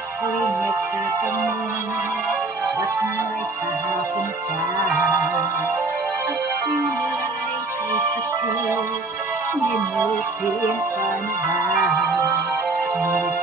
puso'y nagtatanong, ba't may kahapon ka? At pila'y kay sakit, limutin ka na ba? Ngunit